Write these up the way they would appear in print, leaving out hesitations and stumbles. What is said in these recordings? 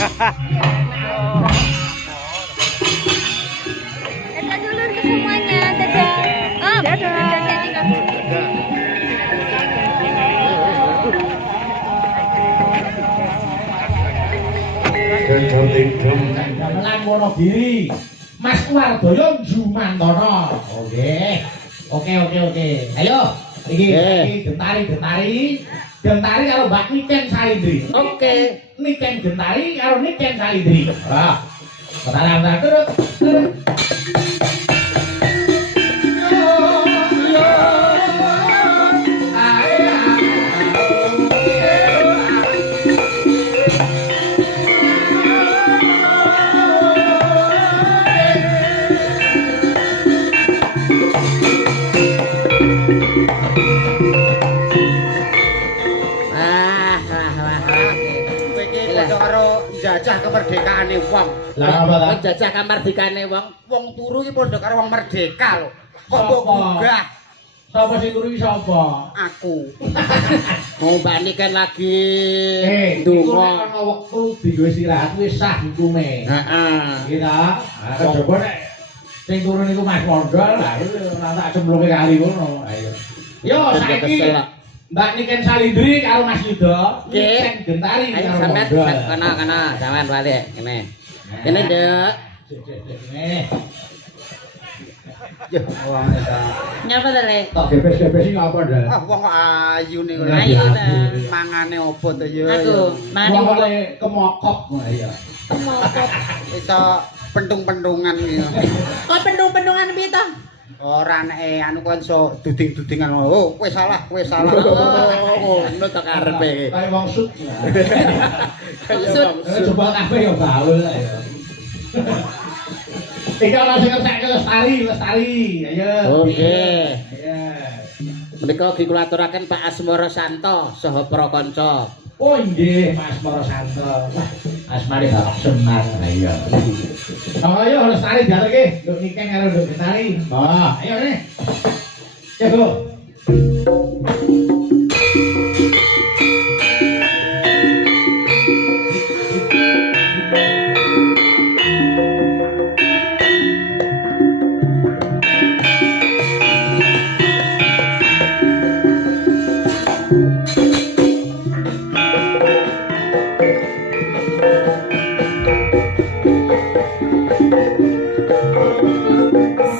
Dadah dulu untuk semuanya. Dadah. Gamelan Wonogiri. Mas Wardoyo Jumantana. Oke. Ayo, iki Gentari karo Mbak Niken Salindri. Oke. Niken Gentari karo Niken Salindri. Ah. Pertanyaan terus. Jajah kemerdekaane wong. Lah apa ta? Jajah kemerdekaane wong. Wong turu iki padha karo wong merdeka lho. Kok mbok munggah? Sapa sing turu iki sapa? Aku. Mau mbane kan lagi ndonga. Ana wektu dienggo istirahat wis sah hukume. Heeh. Iki ta. Coba nek sing turu niku Mas Mondol, lah iki ora tak cemplunge kali ngono. Ayo. Yo saiki Mbak Niken Salindri karo Mas Yuda, Niken Gentari karo Mondol. Kana sampean balik kene. Kene, Nduk. Yo, wong eta. Nyapa to, Le? Kok gepes-gepes iki ngapa, Nduk? Ah, wong kok ayu niku. Ayu ta. Mangane opo to yo? Aku, mane Wong kok kemokop ya. kemokop. Iso pentung-pentungan gitu. Kok pendung-pendungan piye to? Ora nek anu kon iso duding-dudingan. Oh, kowe salah. Oh, ngono to karepe. Kayak wong sut. Maksud Coba kabeh ya gaul ya. Iki ana sing ngertek lestari. Ayo. Oke. Iya. Menika ugi kula aturaken Pak Asmara Santo saha para kanca. Oh nggih, Mas Moro Santo. Wah, asmane Bapak Semar. Iya. Ayo lestari diaturke, Nduk Niken karo Nduk Gentari. Oh, ayo nih. Jago.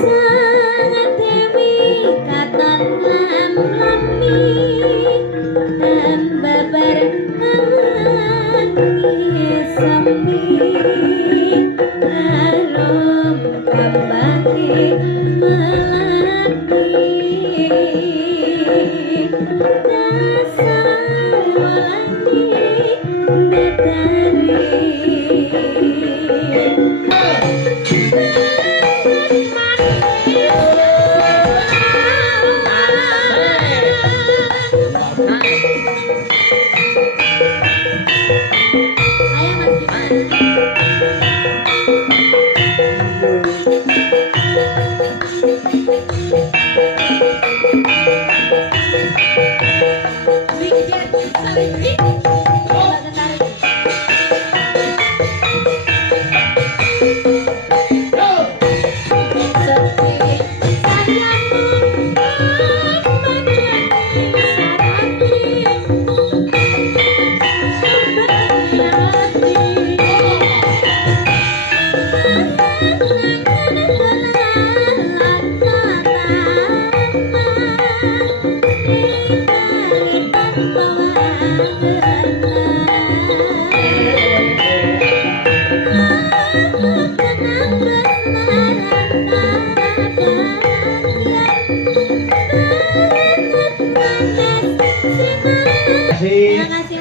sangat dewi katon lam-lami dan babar nangis sepi arom kembali melati dasar walani datari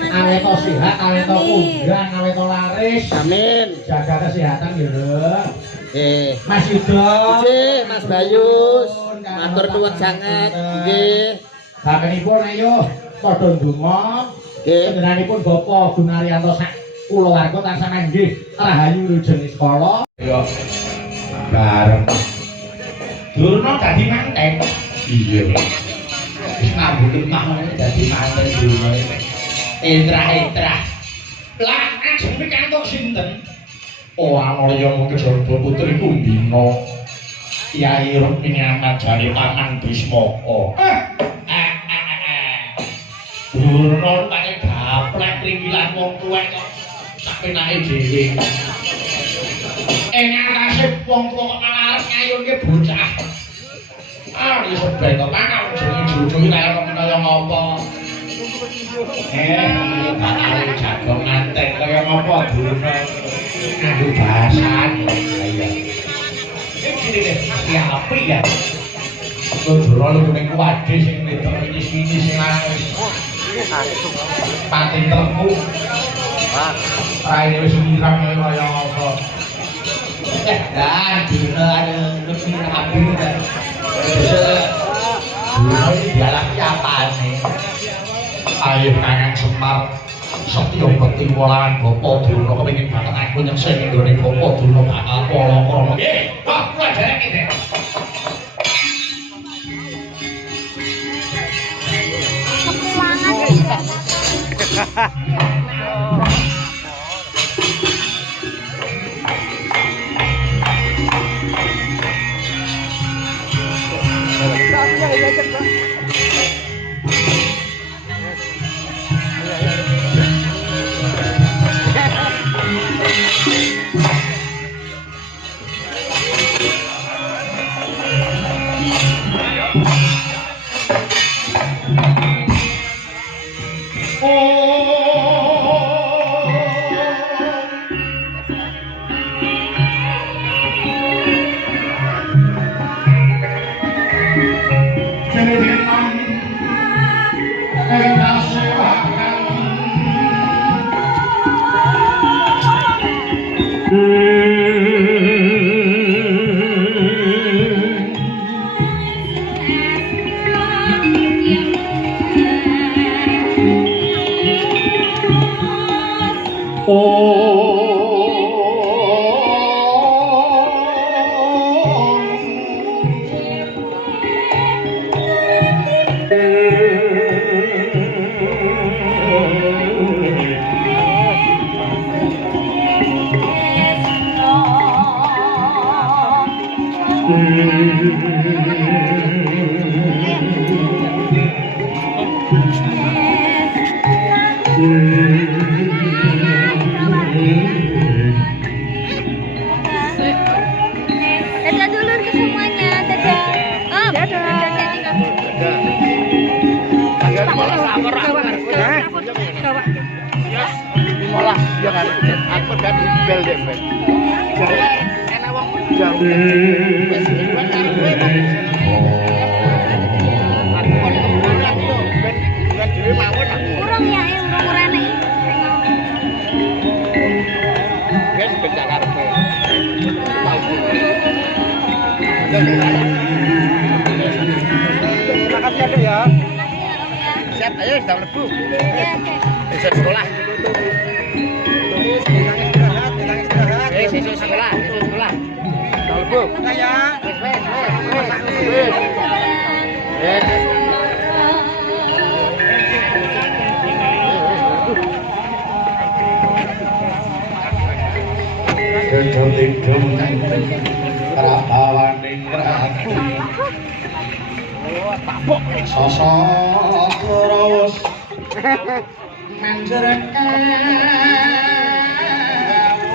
Aweto sehat, aweto undang, aweto laris. Amin. Jaga kesehatan ya, Nduk. Mas Yudo. Nggih, Mas Bayus. Matur nuwun sanget. Nggih. Sakenipun ayo padha ndonga. Nggih. Panjenenganipun Bapak Gunaryanto sak kulawarga tansah manggih rahayu wilujeng sekolah. Yo. Bareng. Durna dadi manten. Iya. Wis ngambut mah dadi manten durna. Entrah-entrah. Lah ajeng pikantuk sinten? Oh, Anarya Kejaba putri Kumbina. Kyai Rukmini Ahmad Jari Paman Bismaka. Durna pakai gaplek ringkilan wong tuwek kok sapenake dhewe. Ing atase wong tuwa kok malah arep ngayunke bocah. Ah, iso ben kok panang jojo-jojo kaya kaya ngopo. Bakal jago ngantek kaya ngopo Durna. Nganggo bahasan. Iya. Iki dene ya apik ya. Durna lu ning kuwade sing wedok iki sing lanang. Pati telemu. Rai wis nirang kaya apa. Dan dina ada lebih rapi dan dalam siapa nih? Ayo kangen Semar Setyo Bekti Wolangan Bapak Durna kepengin banget aku nyeksen nggone Bapak Durna bakal kala-kala. Nggih, kok kula derek iki. Dadah dulu ke semuanya. Dadah. Malah ya kan aku kan bel deh ben. Enak wong jam. Urung ya, urung urane. Kan becak karepe. Terima kasih Dek ya. Siap, ayo sudah mlebu. Iya, Cek. Besok sekolah. Besok sekolah. Sudah mlebu. Ya. Gedung prabawaning ragu sosok terus menjerek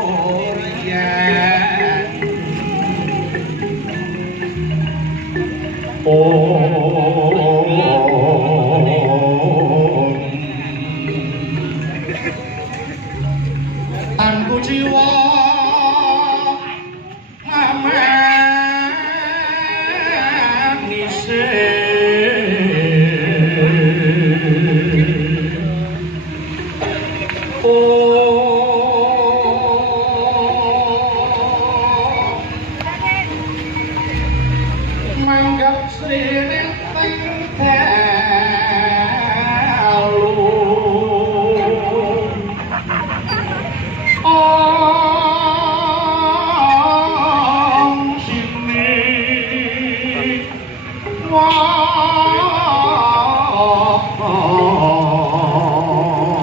uryan tanku jiwa oh